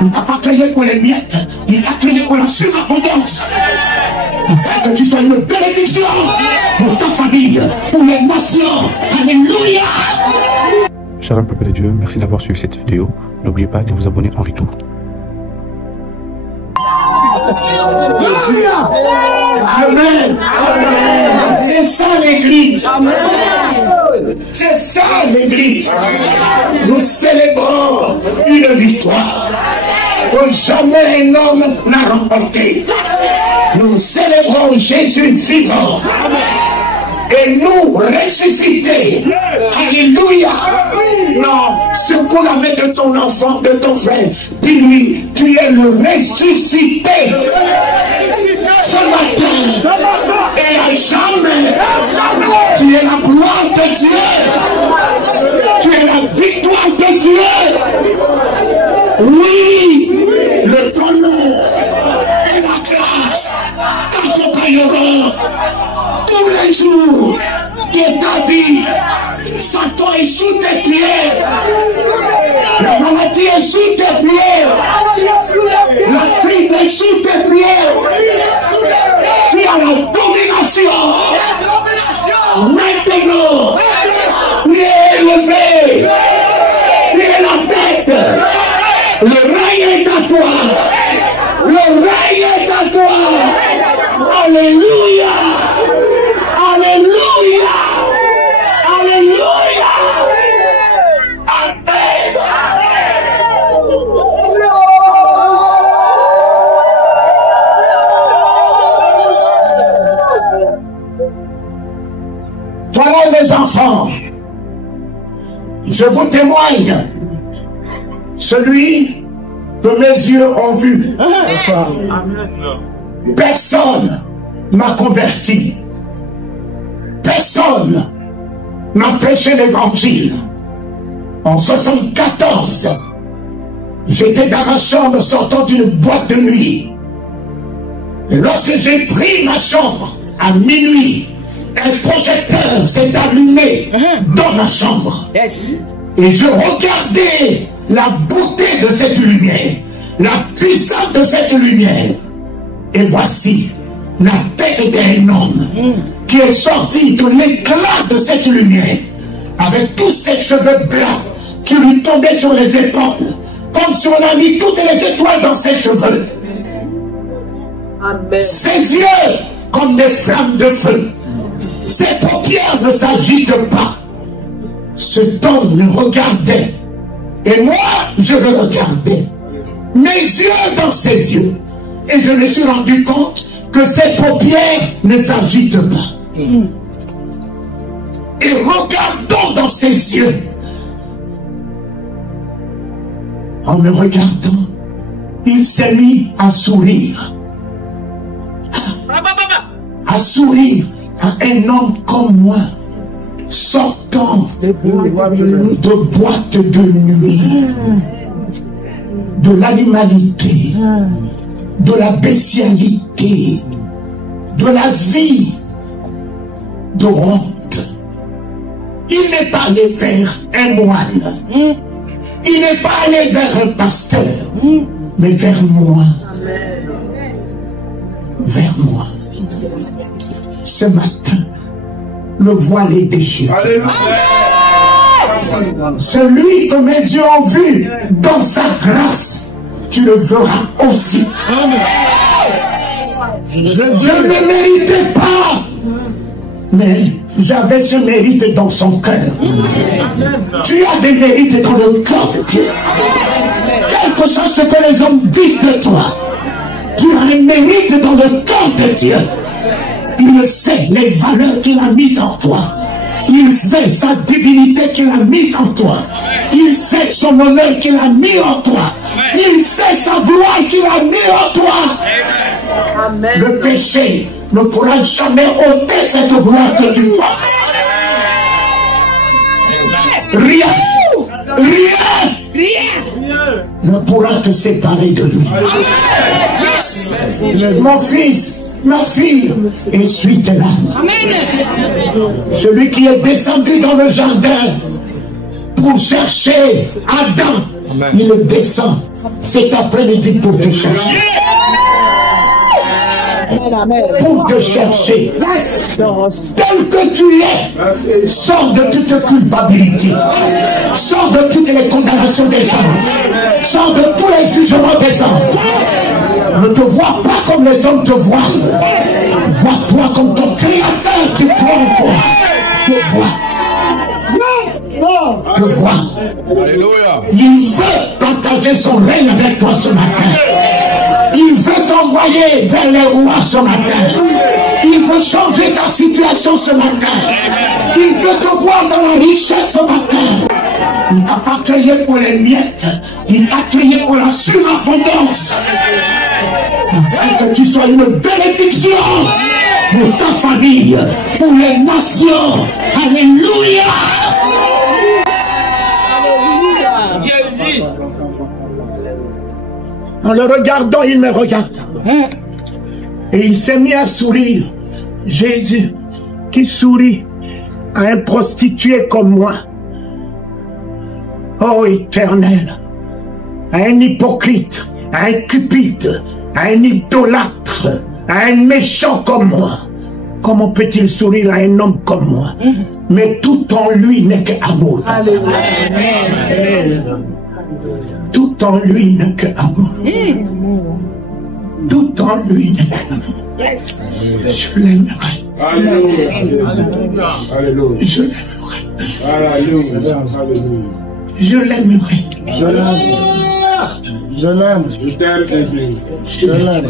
Il ne t'a pas créé pour les miettes. Il t'a créé pour la surabondance. Il fait que tu sois une bénédiction pour ta famille, pour les nations. Alléluia. Shalom peuple de Dieu, merci d'avoir suivi cette vidéo. N'oubliez pas de vous abonner en retour. Amen. C'est ça l'église. C'est ça l'église. Nous célébrons une victoire que jamais un homme n'a remportée. Nous célébrons Jésus vivant et nous ressusciter. Alléluia. Non, secoue la main de ton enfant, de ton frère. Dis-lui, tu es le ressuscité. Ce matin et à jamais. Tu es la gloire de Dieu. Tu es la victoire de Dieu. Oui, le bonheur et la grâce t'accompagneront tous les jours de ta vie. Satan est sous tes pieds. La maladie est sous tes pieds. La crise est sous tes pieds. Tu as la domination. Maintenant, il est élevé. Il est la tête. Le règne est à toi. Le règne est à toi. Alléluia. Alléluia. Alléluia. Amen. Voilà les enfants. Je vous témoigne. Celui que mes yeux ont vu. Personne m'a converti. Personne m'a prêché l'évangile. En 74, j'étais dans ma chambre sortant d'une boîte de nuit. Et lorsque j'ai pris ma chambre à minuit, un projecteur s'est allumé dans ma chambre. Et je regardais la beauté de cette lumière, la puissance de cette lumière. Et voici la tête d'un homme qui est sorti de l'éclat de cette lumière, avec tous ses cheveux blancs qui lui tombaient sur les épaules, comme si on a mis toutes les étoiles dans ses cheveux. Amen. Ses yeux comme des flammes de feu. Ses paupières ne s'agitent pas. Cet homme me regardait. Et moi, je le regardais. Mes yeux dans ses yeux. Et je me suis rendu compte que ses paupières ne s'agitent pas. Et regardons dans ses yeux. En me regardant, il s'est mis à sourire. À sourire à un homme comme moi, sortant de boîte de nuit, de l'animalité, de la bestialité, de la vie de honte. Il n'est pas allé vers un moine, il n'est pas allé vers un pasteur, mais vers moi. Vers moi. Ce matin, le voile est déchiré. Celui que mes yeux ont vu dans sa grâce, tu le verras aussi. Je ne méritais pas, mais j'avais ce mérite dans son cœur. Tu as des mérites dans le cœur de Dieu. Quel que soit ce que les hommes disent de toi, tu as des mérites dans le cœur de Dieu. Il sait les valeurs qu'il a mises en toi. Il sait sa divinité qu'il a mise en toi. Il sait son honneur qu'il a mis en toi. Il sait sa gloire qu'il a mis en toi. Amen. Le péché ne pourra jamais ôter cette gloire de toi. Rien ne pourra te séparer de lui. Mon fils, ma fille, essuie tes larmes. Celui qui est descendu dans le jardin pour chercher Adam, il descend cet après-midi pour te chercher. Pour te chercher. Tel que tu es, sors de toute culpabilité. Sors de toutes les condamnations des hommes. Sors de tous les jugements des hommes. Ne te vois pas comme les hommes te voient. Vois-toi comme ton Créateur qui croit en toi. Te voit. Te voit. Il veut partager son règne avec toi ce matin. Il veut t'envoyer vers les rois ce matin. Il veut changer ta situation ce matin. Il veut te voir dans la richesse ce matin. Il t'a pas créé pour les miettes. Il t'a créé pour la surabondance. Afin que tu sois une bénédiction pour ta famille, pour les nations. Alléluia. En le regardant, il me regarde. Et il s'est mis à sourire. Jésus, qui sourit à un prostitué comme moi. Oh Éternel, à un hypocrite, à un cupide, à un idolâtre, à un méchant comme moi. Comment peut-il sourire à un homme comme moi? Mais tout en lui n'est qu'amour. Tout en lui n'est qu'amour. Tout en lui n'est qu'amour. Je l'aimerai. Je l'aimerai. Je l'aimerai. Je l'aime. Je l'aime.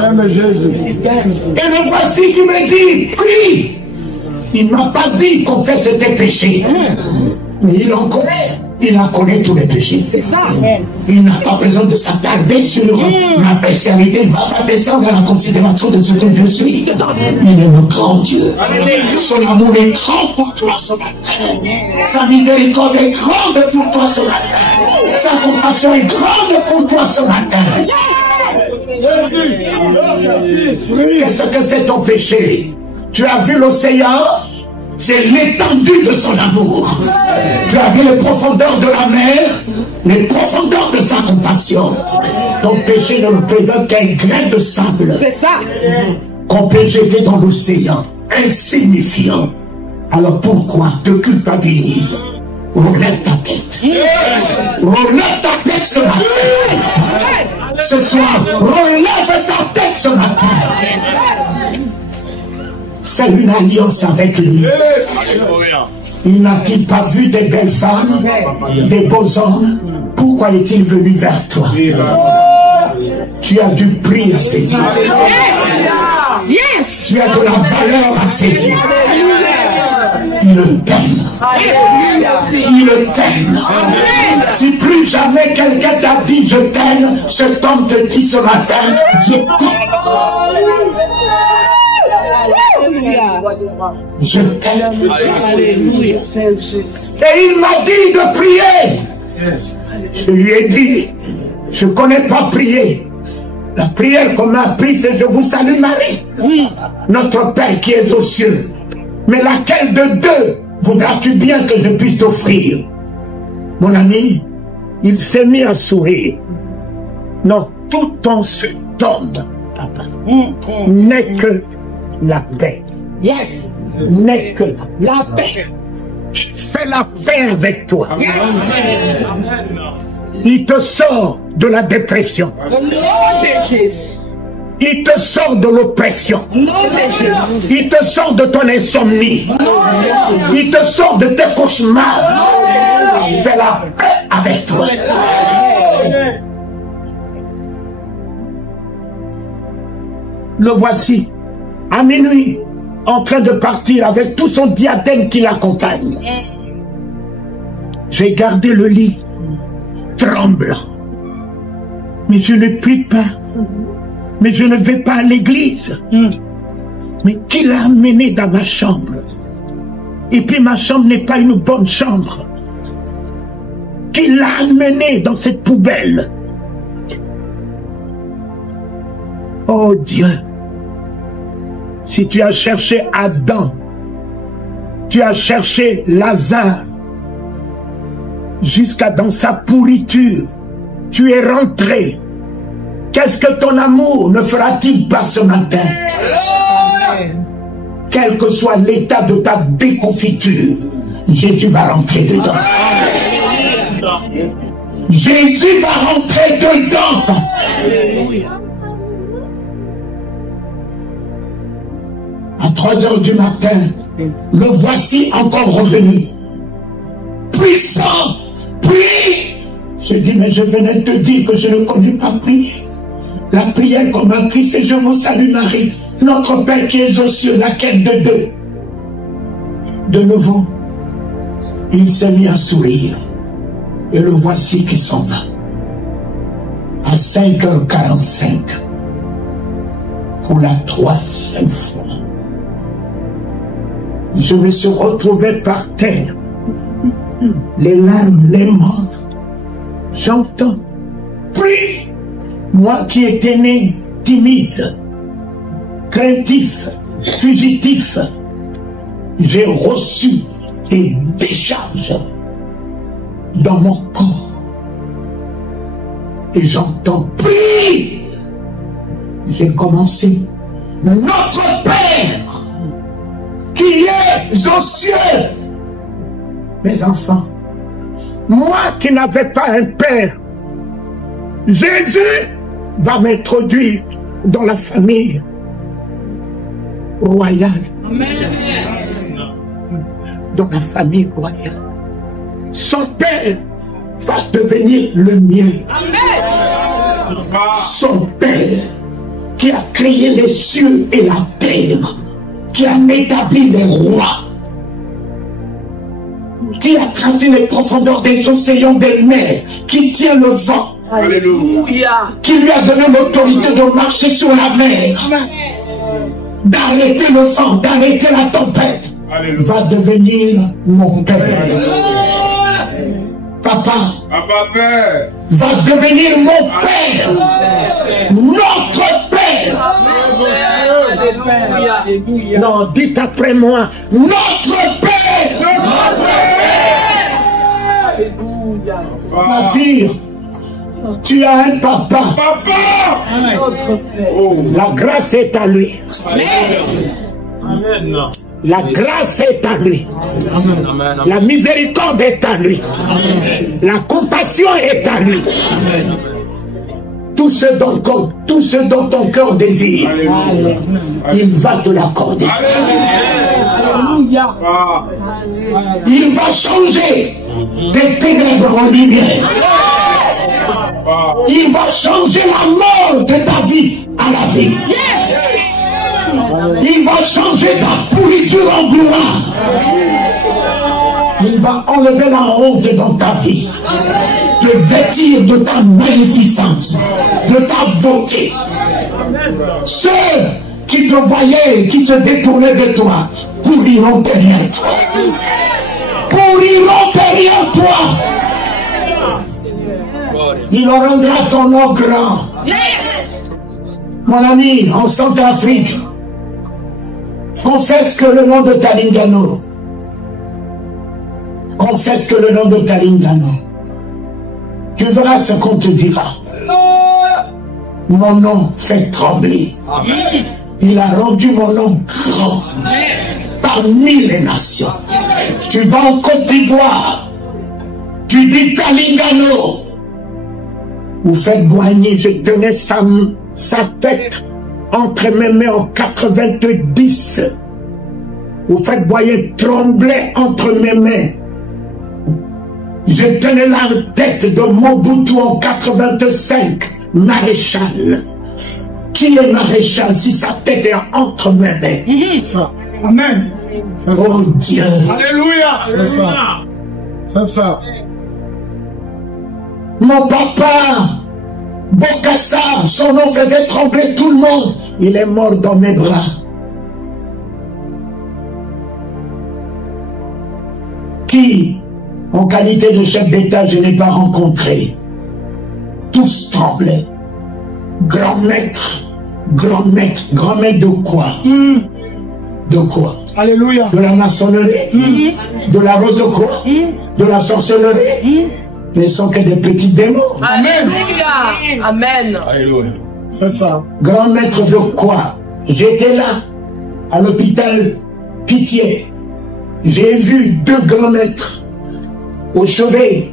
J'aime Jésus. Et le voici qui me dit, prie. Il ne m'a pas dit qu'on fait tes péchés. Mais il en connaît. Il en connaît tous les péchés. C'est ça. Il n'a pas besoin de s'attarder sur ma personnalité. Il ne va pas descendre à la considération de ce que je suis. Il est le grand Dieu. Son amour est grand pour toi ce matin. Sa miséricorde est grande pour toi ce matin. Sa compassion est grande pour toi ce matin. Qu'est-ce que c'est ton péché? Tu as vu l'océan? C'est l'étendue de son amour. Tu as vu les profondeurs de la mer, les profondeurs de sa compassion. Ton péché ne représente qu'un grain de sable. C'est ça. Qu'on peut jeter dans l'océan, insignifiant. Alors pourquoi te culpabilise? Relève ta tête. Relève ta tête ce matin. Ce soir, relève ta tête ce matin. Fais une alliance avec lui. Il n'a-t-il pas vu des belles femmes, des beaux hommes? Pourquoi est-il venu vers toi? Tu as du prix à ses yeux. Tu as de la valeur à ses yeux. Il t'aime. Il t'aime. Si plus jamais quelqu'un t'a dit je t'aime, cet homme te dit ce matin, je t'aime. Je t'aime. Et il m'a dit de prier. Je lui ai dit, je ne connais pas prier. La prière qu'on m'a appris, c'est je vous salue Marie, notre Père qui est aux cieux. Mais laquelle de deux voudras-tu bien que je puisse t'offrir? Mon ami, il s'est mis à sourire. Non, tout en cet homme, papa, n'est que la paix. Yes. N'est que la paix. Fais la paix avec toi. Yes. Il te sort de la dépression. Il te sort de l'oppression. Il te sort de ton insomnie. Il te sort de tes cauchemars. Fais la paix avec toi. Le voici, à minuit, en train de partir avec tout son diadème qui l'accompagne. J'ai gardé le lit, tremblant. Mais je ne prie pas. Mais je ne vais pas à l'église. Mais qui l'a amené dans ma chambre? Et puis ma chambre n'est pas une bonne chambre. Qui l'a amené dans cette poubelle? Oh Dieu, si tu as cherché Adam, tu as cherché Lazare, jusqu'à dans sa pourriture. Tu es rentré. Qu'est-ce que ton amour ne fera-t-il pas ce matin? Quel que soit l'état de ta déconfiture, Jésus va rentrer dedans. Jésus va rentrer dedans. À 3 h du matin, le voici encore revenu. Puissant, prie. J'ai dit, mais je venais de te dire que je ne connais pas prier. La prière qu'on m'a pris, c'est je vous salue Marie, notre Père qui est aux cieux, laquelle de deux. De nouveau, il s'est mis à sourire. Et le voici qui s'en va. À 5 h 45, pour la 3e fois, je me suis retrouvé par terre, les larmes, les morts. J'entends, prie. Moi qui étais né timide, craintif, fugitif, j'ai reçu des décharges dans mon corps. Et j'entends, prie. J'ai commencé, notre Père qui est aux cieux. Mes enfants, moi qui n'avais pas un père, Jésus va m'introduire dans la famille royale. Amen. Dans la famille royale. Son père va devenir le mien. Amen. Son père qui a créé les cieux et la terre, qui a établi les rois, qui a tracé les profondeurs des océans, des mers, qui tient le vent, alléluia, qui lui a donné l'autorité de marcher sur la mer, d'arrêter le vent, d'arrêter la tempête, alléluia, va devenir mon père. Papa, Père va devenir mon père, notre père. Alléluia. Non, dites après moi, notre père. Notre père. Alléluia. Ma fille, tu as un papa. Notre père. Oh. La grâce est à lui. Amen. La grâce est à lui. Amen. La miséricorde est à lui. Amen. La compassion est à lui. Amen. Tout ce dont ton cœur désire, amen, il va te l'accorder. Il va changer des ténèbres en lumière. Il va changer la mort de ta vie à la vie. Il va changer ta pourriture en gloire. Il va enlever la honte dans ta vie, te vêtir de ta magnificence, de ta beauté. Ceux qui te voyaient, qui se détournaient de toi, pourriront derrière toi. Pourriront derrière toi. Il rendra ton nom grand. Mon ami, en Centrafrique, confesse que le nom de Talingano. Confesse que le nom de Talingano. Tu verras ce qu'on te dira. Mon nom fait trembler. Amen. Il a rendu mon nom grand. Amen. Parmi les nations. Amen. Tu vas en Côte d'Ivoire. Tu dis Talingano. Vous faites boigner. Je tenais sa tête entre mes mains en 90. Vous faites boyer trembler entre mes mains. Je tenais la tête de Mobutu en 85, maréchal. Qui est maréchal si sa tête est entre mes mains? Amen. Oh Dieu. Alléluia. C'est ça. Mon papa, Bokassa, son nom faisait trembler tout le monde. Il est mort dans mes bras. Qui, en qualité de chef d'État, je n'ai pas rencontré. Tous tremblaient. Grand maître de quoi? de quoi? Alléluia. De la maçonnerie, de la rosocroix, de la sorcellerie. Ils ne sont que des petits démons. Amen. Amen. Alléluia. C'est ça. Grand maître de quoi? J'étais là, à l'hôpital Pitié. J'ai vu 2 grands maîtres au chevet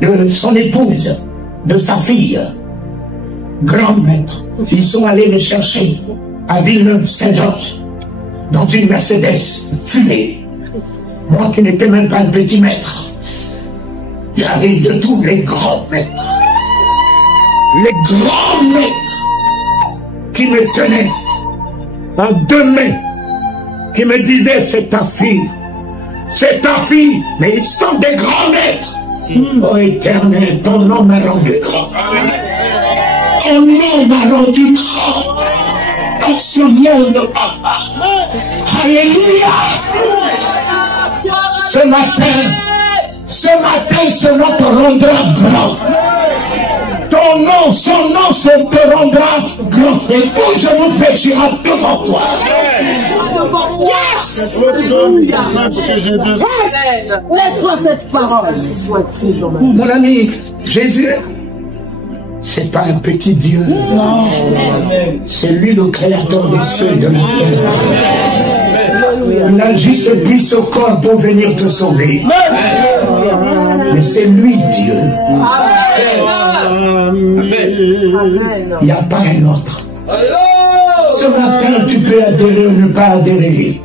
de son épouse, de sa fille. Grand maître. Ils sont allés le chercher à Villeneuve-Saint-Georges, dans une Mercedes fumée. Moi qui n'étais même pas un petit maître. J'arrive de tous les grands maîtres. Les grands maîtres qui me tenaient en 2 mains, qui me disaient c'est ta fille, mais ils sont des grands maîtres. Oh Éternel, ton nom m'a rendu grand. Ton nom m'a rendu grand. Dans ce monde, alléluia. Ce matin, ce nom te rendra grand. Ton nom, son nom te rendra grand. Et tout genou fléchira devant toi. Yes! Laisse-moi cette parole. Mon ami, Jésus, c'est pas un petit Dieu. C'est lui le créateur des cieux et de la terre. Il n'a juste pris ce corps pour venir te sauver. Mais c'est lui Dieu. Il n'y a pas un autre. Ce matin, tu peux adhérer ou ne pas adhérer.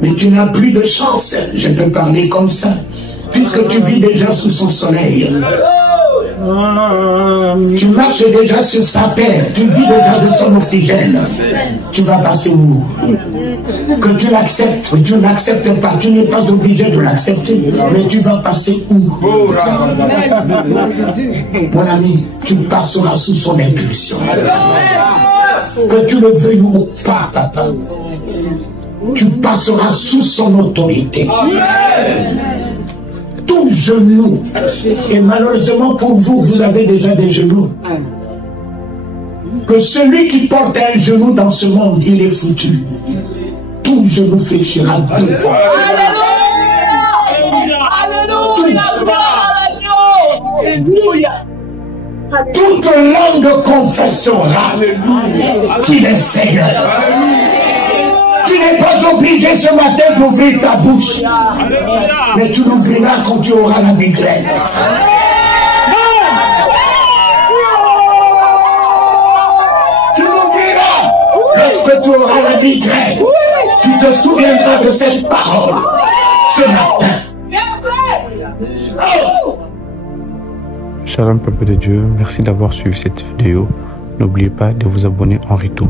Mais tu n'as plus de chance. Je peux parler comme ça. Puisque tu vis déjà sous son soleil. Tu marches déjà sur sa terre. Tu vis déjà de son oxygène. Tu vas passer où? Que tu l'acceptes ou tu n'acceptes pas. Tu n'es pas obligé de l'accepter. Mais tu vas passer où? Mon ami, tu passeras sous son impulsion. Que tu le veuilles ou pas, papa. Tu passeras sous son autorité. Tout genou, et malheureusement pour vous, vous avez déjà des genoux. Que celui qui porte un genou dans ce monde, il est foutu. Tout genou fléchira devant. Alléluia. Toute langue confessera qu'il est Seigneur. Tu n'es pas obligé ce matin d'ouvrir ta bouche. Mais tu l'ouvriras quand tu auras la migraine. Tu l'ouvriras lorsque tu auras la migraine. Tu te souviendras de cette parole ce matin. Shalom peuple de Dieu, merci d'avoir suivi cette vidéo. N'oubliez pas de vous abonner en retour.